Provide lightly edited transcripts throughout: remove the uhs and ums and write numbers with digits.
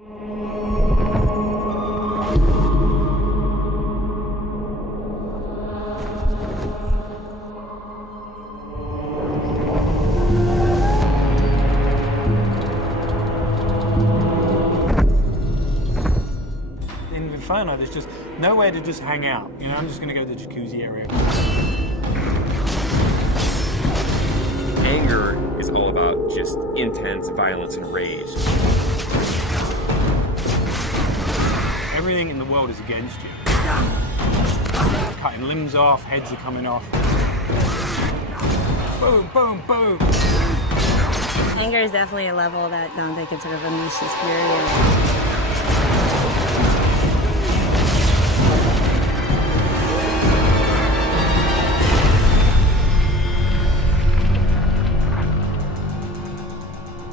In Inferno, there's just nowhere to just hang out. You know, I'm just gonna go to the jacuzzi area. Anger is all about just intense violence and rage. Everything in the world is against you. Cutting limbs off, heads are coming off. Boom, boom, boom. Anger is definitely a level that Dante can sort of unleash his fury in.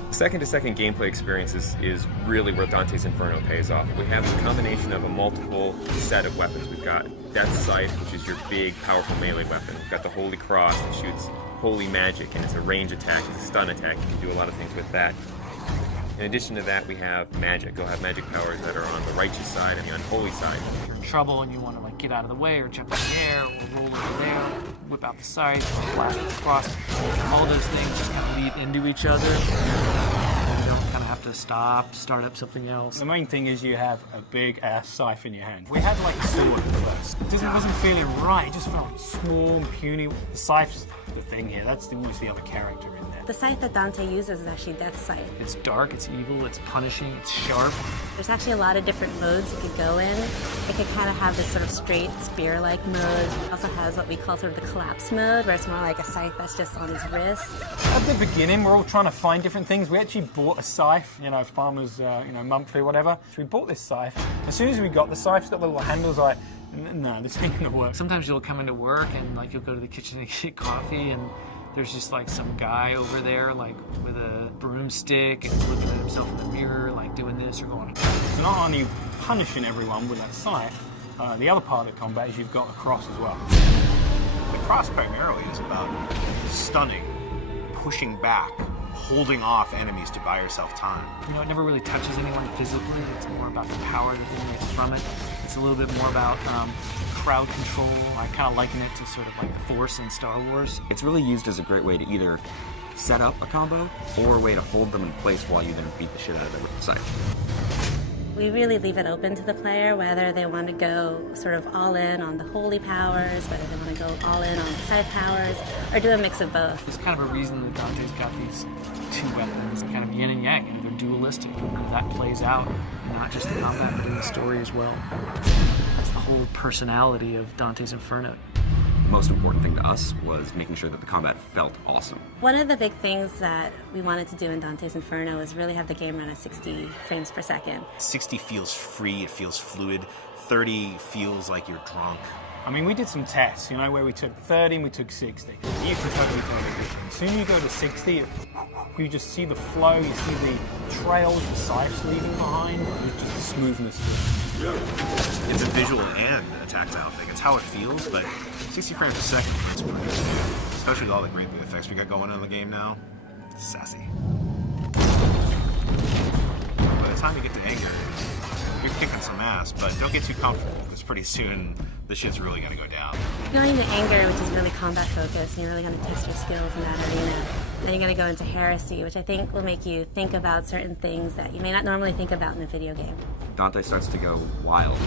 Second-to-second gameplay experiences is really where Dante's Inferno pays off. We have a combination of a multiple set of weapons. We've got Death Scythe, which is your big, powerful melee weapon. We've got the Holy Cross that shoots holy magic, and it's a range attack, it's a stun attack. You can do a lot of things with that. In addition to that, we have magic. You'll have magic powers that are on the righteous side and the unholy side. If you're in trouble and you want to like get out of the way or jump in the air or roll over there, whip out the scythe, blast it across, all those things just kind of lead into each other. And you don't kind of have to stop, start up something else. The main thing is you have a big ass scythe in your hand. We had like a sword at first. It wasn't feeling right. It just felt small and puny. The scythe's the thing here. That's almost the other character in there. The scythe that Dante uses is actually Death Scythe. It's dark, it's evil, it's punishing, it's sharp. There's actually a lot of different modes you could go in. It could kind of have this sort of straight spear-like mode. It also has what we call sort of the collapse mode, where it's more like a scythe that's just on his wrist. At the beginning, we're all trying to find different things. We actually bought a scythe, you know, farmers, monthly or whatever. So we bought this scythe. As soon as we got the scythe, it's got the little handles like, no, this ain't gonna work. Sometimes you'll come into work and like you'll go to the kitchen and get coffee and there's just like some guy over there like with a broomstick and he's looking at himself in the mirror like doing this or going. So not only punishing everyone with that scythe, the other part of the combat is you've got a cross as well. The cross primarily is about stunning, pushing back, holding off enemies to buy yourself time. You know, it never really touches anyone physically. It's more about the power that emanates from it. It's a little bit more about crowd control. I kind of liken it to sort of like the Force in Star Wars. It's really used as a great way to either set up a combo or a way to hold them in place while you then beat the shit out of them with the scythe. We really leave it open to the player whether they want to go sort of all in on the holy powers, whether they want to go all in on the scythe powers, or do a mix of both. There's kind of a reason that Dante's got these two weapons, kind of yin and yang. You know, they're dualistic, and that plays out in not just the combat, but in the story as well. That's the whole personality of Dante's Inferno. The most important thing to us was making sure that the combat felt awesome. One of the big things that we wanted to do in Dante's Inferno is really have the game run at 60 frames per second. 60 feels free, it feels fluid. 30 feels like you're drunk. I mean, we did some tests, you know, where we took 30 and we took 60. You can totally tell the difference. As soon as you go to 60, you just see the flow, you see the trails, the scythes leaving behind, just the smoothness. It's a visual and a tactile thing. It's how it feels, but 60 frames a second is pretty good. Especially with all the great effects we got going on in the game now. Sassy. By the time you get to anger, you're kicking some ass, but don't get too comfortable, because pretty soon the shit's really gonna go down. Going into anger, which is really combat focused, and you're really gonna test your skills in that arena. Then you're gonna go into heresy, which I think will make you think about certain things that you may not normally think about in a video game. Dante starts to go wild.